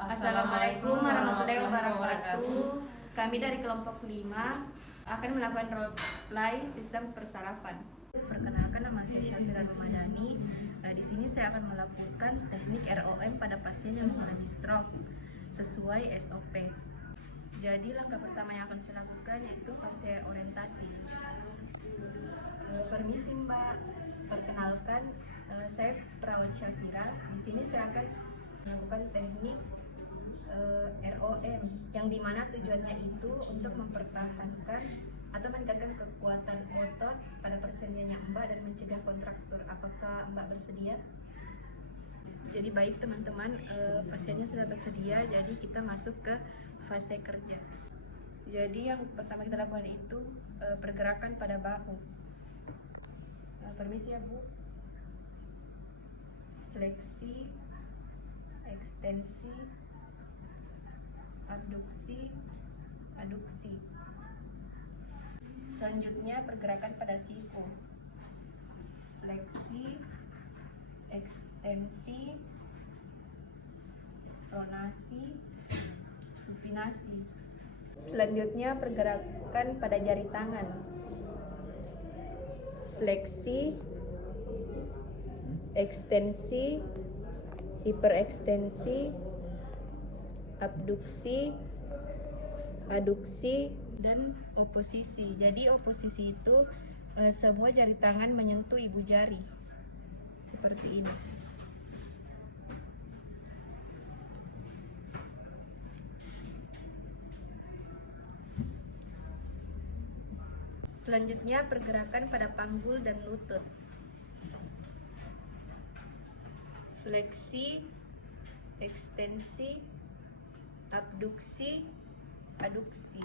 Assalamualaikum warahmatullahi wabarakatuh. Kami dari kelompok 5 akan melakukan role play sistem persarafan. Perkenalkan, nama saya Syafira Rumadani. Di sini saya akan melakukan teknik ROM pada pasien yang mengalami stroke sesuai SOP. Jadi langkah pertama yang akan saya lakukan yaitu fase orientasi. Permisi Mbak, perkenalkan, saya perawat Syafira. Di sini saya akan melakukan teknik ROM yang dimana tujuannya itu untuk mempertahankan atau meningkatkan kekuatan otot pada persediaannya Mbak dan mencegah kontraktur. Apakah Mbak bersedia? Jadi baik teman-teman, pasiennya sudah bersedia, jadi kita masuk ke fase kerja. Jadi yang pertama kita lakukan itu pergerakan pada bahu. Permisi ya Bu. Fleksi, ekstensi, abduksi, aduksi. Selanjutnya pergerakan pada siku. Fleksi, ekstensi, pronasi, supinasi. Selanjutnya pergerakan pada jari tangan. Fleksi, ekstensi, hiperekstensi, abduksi, aduksi, dan oposisi. Jadi oposisi itu sebuah jari tangan menyentuh ibu jari seperti ini. Selanjutnya pergerakan pada panggul dan lutut. Fleksi, ekstensi, abduksi, aduksi.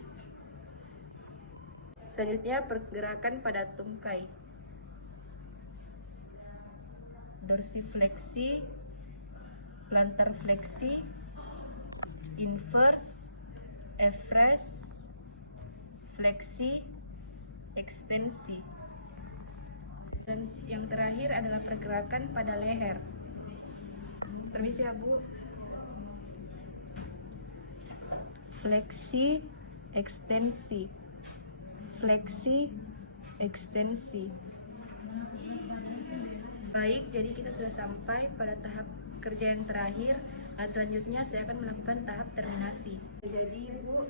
Selanjutnya pergerakan pada tungkai. Dorsifleksi, plantar fleksi, inverse, efres, fleksi, ekstensi. Dan yang terakhir adalah pergerakan pada leher. Permisi ya Bu. Fleksi, ekstensi, fleksi, ekstensi. Baik, jadi kita sudah sampai pada tahap kerja yang terakhir. Selanjutnya saya akan melakukan tahap terminasi. Jadi Bu,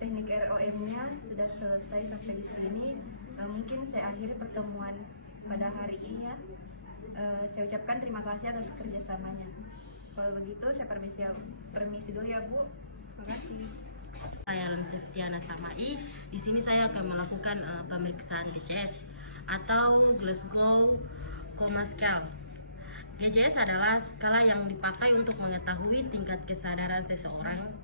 teknik ROM-nya sudah selesai sampai di sini. Mungkin saya akhiri pertemuan pada hari ini ya. Saya ucapkan terima kasih atas kerjasamanya. Kalau begitu saya permisi dulu ya Bu. Terima kasih. Saya Lemseftiana Samai. Di sini saya akan melakukan pemeriksaan GCS atau Glasgow Coma Scale. GCS adalah skala yang dipakai untuk mengetahui tingkat kesadaran seseorang.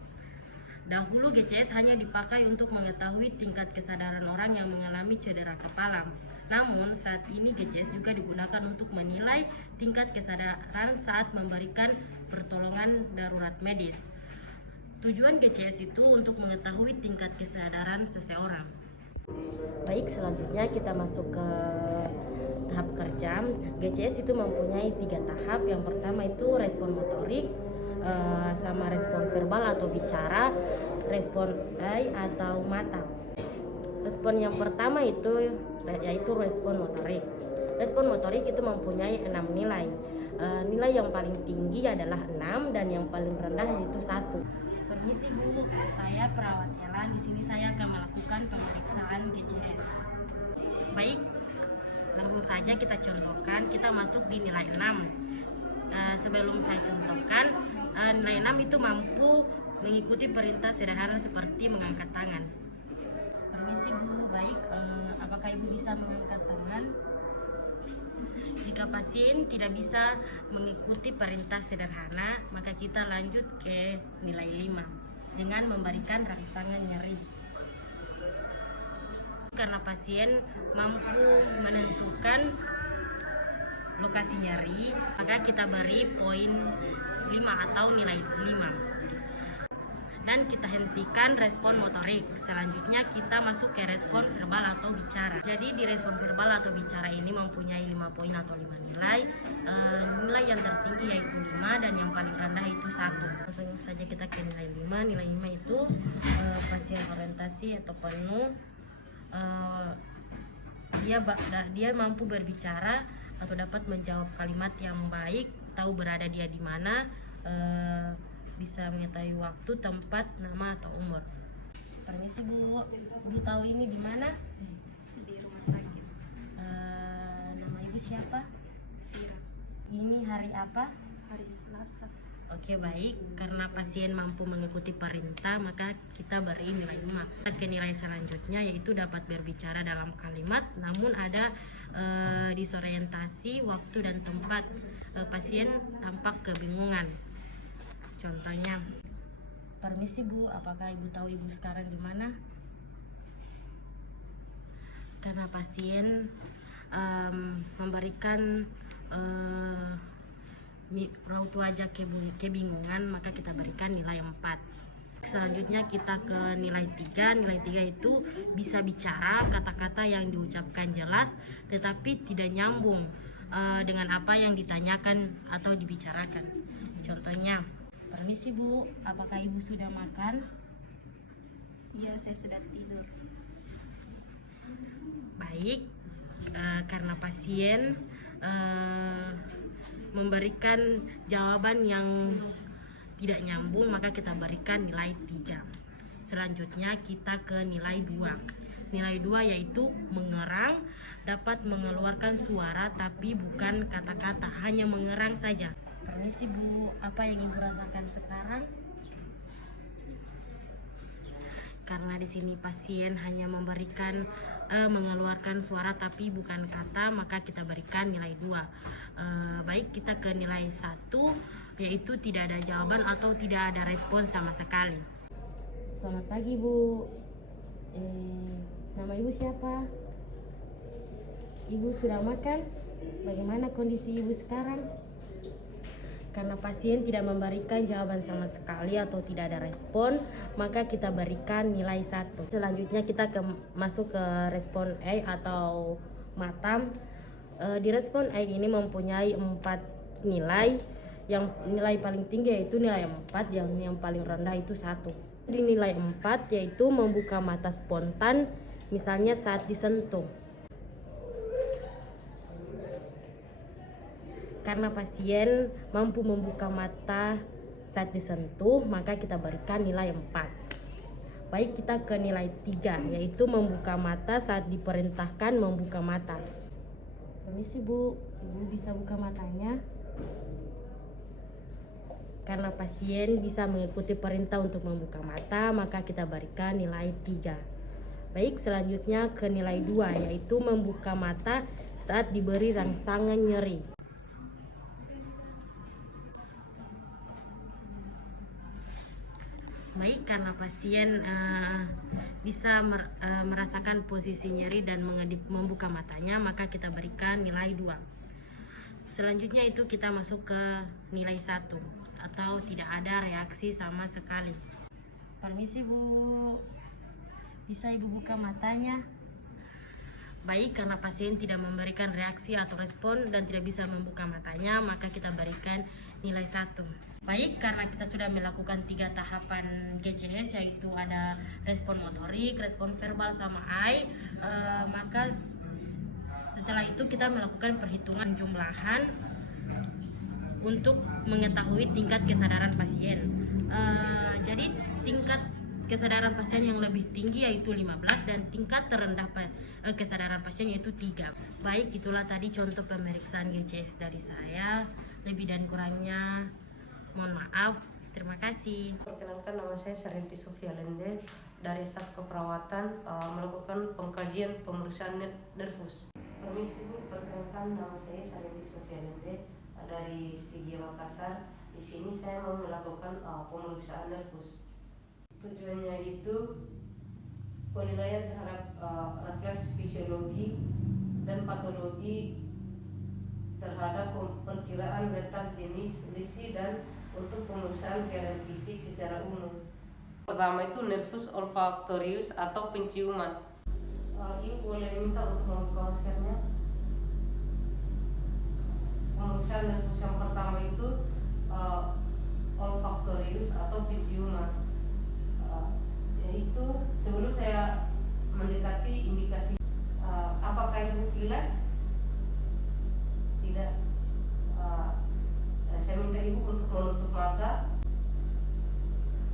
Dahulu GCS hanya dipakai untuk mengetahui tingkat kesadaran orang yang mengalami cedera kepala. Namun saat ini GCS juga digunakan untuk menilai tingkat kesadaran saat memberikan pertolongan darurat medis. Tujuan GCS itu untuk mengetahui tingkat kesadaran seseorang. Baik, selanjutnya kita masuk ke tahap kerja. GCS itu mempunyai 3 tahap. Yang pertama itu respon motorik, sama respon verbal atau bicara, respon eye atau mata. Respon yang pertama itu yaitu respon motorik. Respon motorik itu mempunyai 6 nilai. Nilai yang paling tinggi adalah 6 dan yang paling rendah yaitu 1. Permisi Bu, saya perawat Ella. Di sini saya akan melakukan pemeriksaan GCS. Baik, langsung saja kita contohkan. Kita masuk di nilai 6. Sebelum saya contohkan, nilai 6 itu mampu mengikuti perintah sederhana seperti mengangkat tangan. Permisi Bu, baik, apakah Ibu bisa mengangkat tangan? Jika pasien tidak bisa mengikuti perintah sederhana, maka kita lanjut ke nilai 5 dengan memberikan rangsangan nyeri. Karena pasien mampu menentukan lokasi nyeri, maka kita beri poin 5 atau nilai 5. dan kita hentikan respon motorik. Selanjutnya kita masuk ke respon verbal atau bicara. Jadi di respon verbal atau bicara ini mempunyai 5 poin atau 5 nilai. Nilai yang tertinggi yaitu 5 dan yang paling rendah itu 1. Langsung saja kita ke nilai 5. Nilai 5 itu pasien orientasi atau penuh. Dia mampu berbicara atau dapat menjawab kalimat yang baik, tahu berada dia di mana, bisa mengetahui waktu, tempat, nama atau umur. Permisi Bu, Ibu tahu ini di mana? Di rumah sakit. Nama Ibu siapa? Vira. Ini hari apa? Hari Selasa. Oke, baik, karena pasien mampu mengikuti perintah maka kita beri nilai 5. Ke nilai selanjutnya yaitu dapat berbicara dalam kalimat namun ada disorientasi waktu dan tempat. Pasien tampak kebingungan. Contohnya, permisi Bu, apakah Ibu tahu Ibu sekarang di mana? Karena pasien memberikan raut wajah kebingungan maka kita berikan nilai 4. Selanjutnya kita ke nilai 3. Nilai 3 itu bisa bicara, kata-kata yang diucapkan jelas tetapi tidak nyambung dengan apa yang ditanyakan atau dibicarakan. Contohnya, permisi Bu, apakah Ibu sudah makan? Iya, saya sudah tidur. Baik, karena pasien memberikan jawaban yang tidak nyambung maka kita berikan nilai 3. Selanjutnya kita ke nilai 2. Nilai 2 yaitu mengerang, dapat mengeluarkan suara tapi bukan kata-kata, hanya mengerang saja. Permisi Bu, apa yang Ibu rasakan sekarang? Karena di sini pasien hanya memberikan mengeluarkan suara tapi bukan kata, maka kita berikan nilai 2. Baik, kita ke nilai 1 yaitu tidak ada jawaban atau tidak ada respon sama sekali. Selamat pagi Bu, nama Ibu siapa? Ibu sudah makan? Bagaimana kondisi Ibu sekarang? Karena pasien tidak memberikan jawaban sama sekali atau tidak ada respon, maka kita berikan nilai 1. Selanjutnya kita masuk ke respon A atau matam. Di respon A ini mempunyai 4 nilai. Yang nilai paling tinggi yaitu nilai 4, yang paling rendah itu 1. Di nilai 4 yaitu membuka mata spontan, misalnya saat disentuh. Karena pasien mampu membuka mata saat disentuh, maka kita berikan nilai 4. Baik, kita ke nilai 3, yaitu membuka mata saat diperintahkan membuka mata. Permisi Bu, Ibu bisa buka matanya? Karena pasien bisa mengikuti perintah untuk membuka mata, maka kita berikan nilai 3. Baik, selanjutnya ke nilai 2, yaitu membuka mata saat diberi rangsangan nyeri. Baik, karena pasien bisa merasakan posisi nyeri dan membuka matanya, maka kita berikan nilai 2. Selanjutnya itu kita masuk ke nilai 1 atau tidak ada reaksi sama sekali. Permisi Bu, bisa Ibu buka matanya? Baik, karena pasien tidak memberikan reaksi atau respon dan tidak bisa membuka matanya, maka kita berikan nilai 1. Baik, karena kita sudah melakukan 3 tahapan GCS, yaitu ada respon motorik, respon verbal, sama AI, maka setelah itu kita melakukan perhitungan jumlahan untuk mengetahui tingkat kesadaran pasien. Jadi tingkat kesadaran pasien yang lebih tinggi yaitu 15 dan tingkat terendah kesadaran pasien yaitu 3. Baik, itulah tadi contoh pemeriksaan GCS dari saya. Lebih dan kurangnya mohon maaf. Terima kasih. Perkenalkan, nama saya Serinti Sofia Lende dari staf keperawatan, melakukan pengkajian pemeriksaan nervus. Permisi Bu, perkenalkan, nama saya Serinti Sofia Lende dari Stigi Makassar. Di sini saya mau melakukan pemeriksaan nervus. Tujuannya itu penilaian terhadap refleks fisiologi dan patologi terhadap perkiraan letak jenis lesi dan untuk pemeriksaan keadaan fisik secara umum. Pertama itu nervus olfactorius atau penciuman. Ibu boleh minta untuk membuka maskernya. Pemeriksaan nervus yang pertama itu olfactorius atau penciuman. Yaitu sebelum saya mendekati indikasi, apakah ibu pilek? Tidak. Saya minta ibu untuk menutup mata,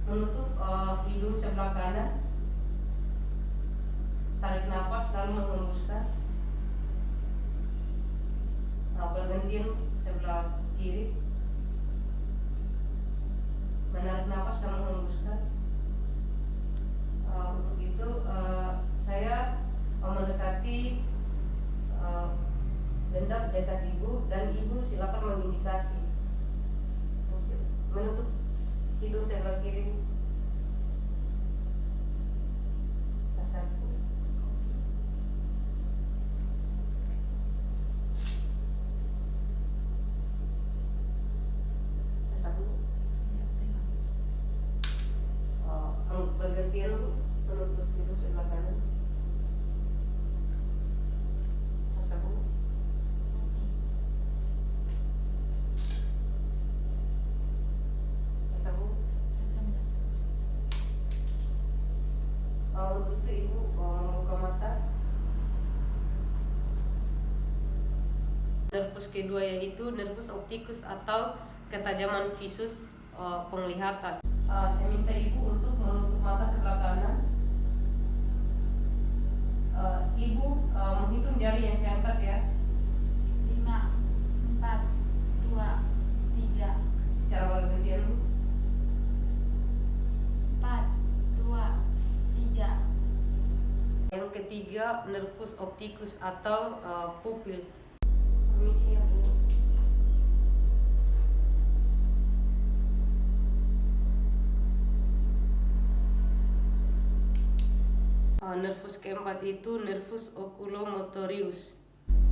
menutup hidung sebelah kanan, tarik nafas lalu menghembuskan. Bergantian sebelah kiri, menarik nafas dan menghembuskan. Untuk itu saya mendekati benda dekat ibu dan ibu silakan mengindikasi. Menutup hidung sebelah kiri. Satu. Satu. Bergantian menutup hidung sebelah kanan. Satu. Untuk itu ibu membuka mata. Nervus kedua yaitu nervus opticus atau ketajaman visus penglihatan. Saya minta ibu untuk menutup mata sebelah kanan. Ibu menghitung jari yang saya angkat ya. 5, 4, 2, 3. Secara bergantian bu. 4, 2, 3. Yang ketiga nervus opticus atau pupil. Permisi ya bu. Nervus keempat itu nervus oculomotorius.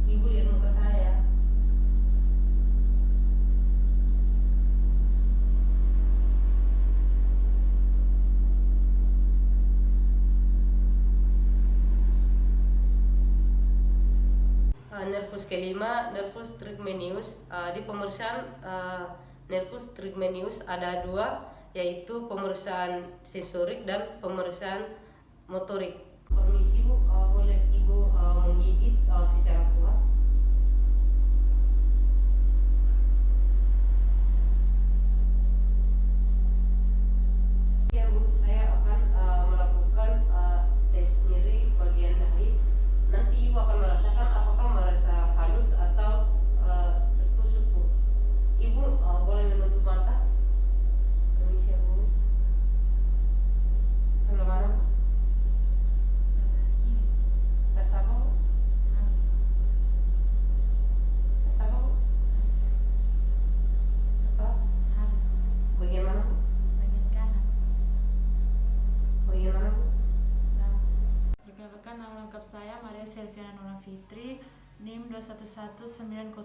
Ibu lihat muka saya. Nervus kelima, nervus trigeminus. Di pemeriksaan nervus trigeminus ada dua, yaitu pemeriksaan sensorik dan pemeriksaan motorik. Permisi bu, boleh ibu menggigit secara kuat. Ya bu, saya akan melakukan tes nyeri bagian dahi. Nanti ibu akan merasakan apakah merasa halus atau tertusuk bu. Ibu boleh menutup mata. Permisi ya bu. Sebelah mana bu? Rasa apa bu? Rasa apa bu? Apa? Bagian mana bu? Bagian mana bu? Perkenalkan, nama lengkap saya Maria Selviana Nona Fitri, NIM 211918.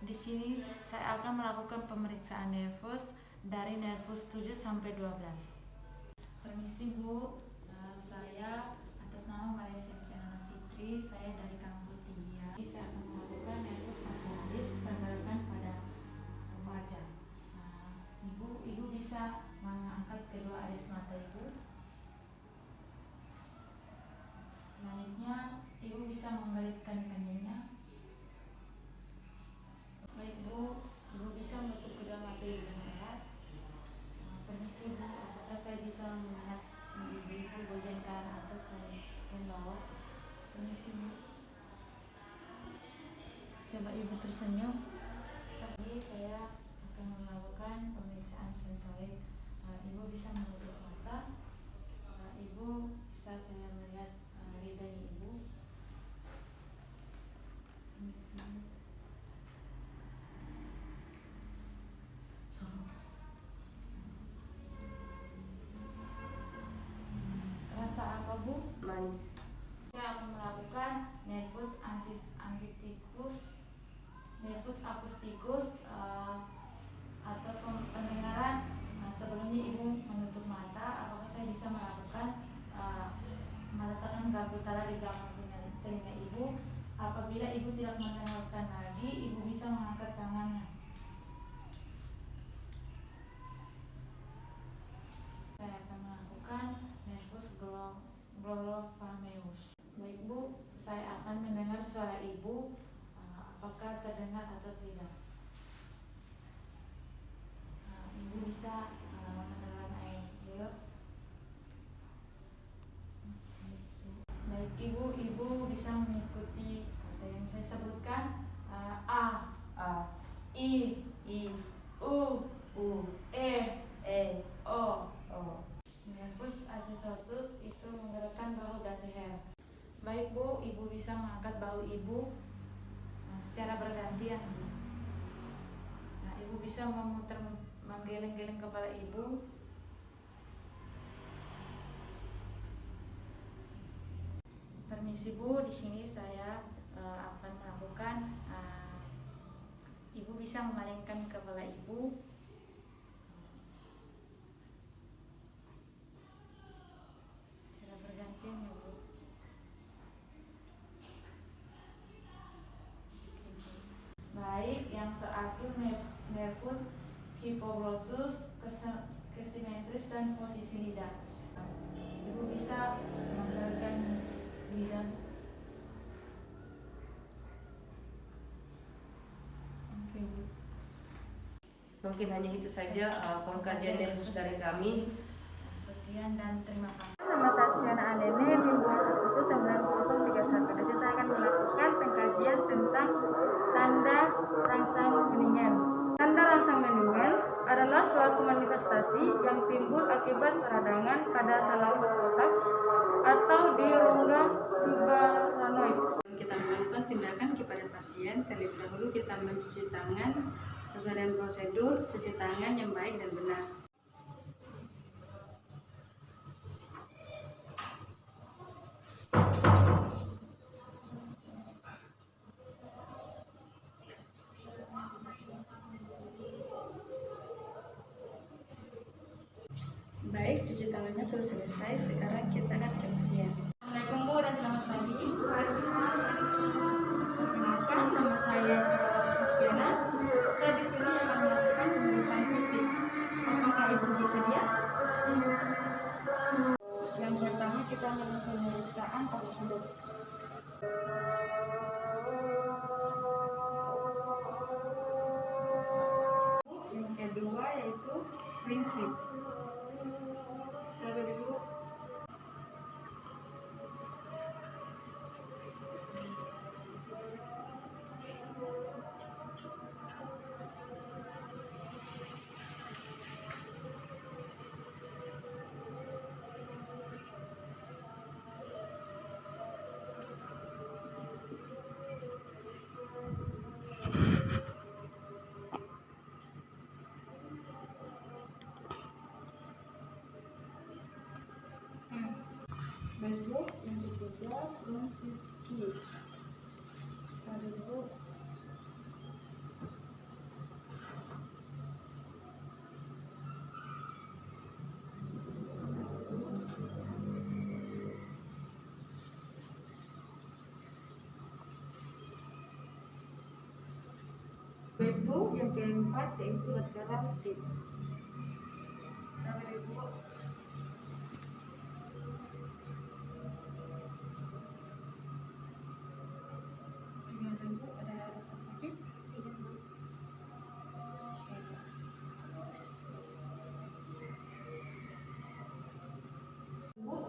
Di sini saya akan melakukan pemeriksaan nervus dari nervus 7 sampai 12. Permisi Bu, saya atas nama Maria Selviana Nona Fitri, saya dari kampus Tinggia. Saya akan melakukan nervus facialis tergerakan pada wajah. Ibu bisa mengangkat kedua alis mata ibu. Selanjutnya, ibu bisa membalikkan keningnya. Baik bu, ibu bisa menutup kedua mata ibu dengan erat. Permisi bu, apakah saya bisa melihat gigi ibu bagian kanan atas dan bawah? Permisi bu. Coba ibu tersenyum. Kali saya akan melakukan pemeriksaan sensorik. Ibu bisa menutup mata. Ibu bisa saya melihat lidah ibu. Rasa apa bu? Manis. Saya akan melakukan nervus antiticus, nervus acousticus atau pendengaran. Sebelumnya ibu menutup mata Apabila ibu tidak mendengarkan lagi, ibu bisa mengangkat tangannya. Saya akan melakukan nervus glotopharyngeus. Baik Bu, saya akan mendengar suara ibu, apakah terdengar atau tidak. Ibu bisa menelan air liur. Baik ibu bisa mengikuti kata yang saya sebutkan. A, I, U, E, O. Nervus accessosus itu menggerakkan bahu dan leher. Baik Bu, ibu bisa mengangkat bahu ibu secara bergantian. Nah, ibu bisa menggeleng-geleng kepala ibu. Permisi Bu, di sini saya akan melakukan. Ibu bisa memalingkan kepala ibu. Secara bergantian ya Bu. Baik, yang terakhir nervus hypoglossus, kesimetris dan posisi lidah. Ibu bisa menggerakkan lidah. Oke Bu. Mungkin hanya itu saja pengkajian nervus dari kami. Sekian dan terima kasih. Nama saya Siana Alene, NIM 2179031. Di sini saya akan melakukan pengkajian tentang tanda rangsang mendingan. Tanda rangsang mendingan adalah suatu manifestasi yang timbul akibat peradangan pada selaput otak atau di rongga subarachnoid. Kita melakukan tindakan kepada pasien, terlebih dahulu kita mencuci tangan sesuai dengan prosedur cuci tangan yang baik dan benar. Baik, cuci tangannya sudah selesai. Sekarang kita akan ke pasien. Assalamualaikum Bu dan selamat pagi. Perkenalkan, nama saya Rizkyana. Saya di sini akan melakukan pemeriksaan fisik. Apakah Ibu bersedia? Yang pertama kita melakukan pemeriksaan ortodok. Yang kedua yaitu prinsip. Coba dulu. Baik, yang ketiga konsisten. Dulu. Itu yang keempat yaitu lateral shift.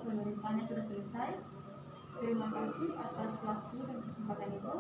Pemeriksaannya sudah selesai. Terima kasih atas waktu dan kesempatan Ibu.